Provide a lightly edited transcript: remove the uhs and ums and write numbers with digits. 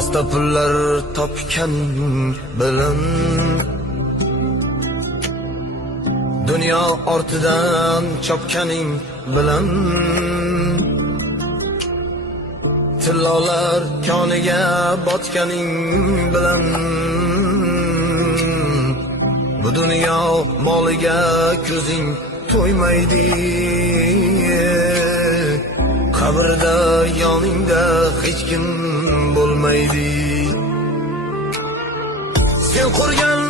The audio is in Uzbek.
Dasta pullar topgan bilan dunyo ortidan chopganing bilan tillolar koniga botganing bilan bu dunyo moliga ko'zing to'ymaydi. Qabrda yoningda hech kim bo'lmaydi. Sen qurgan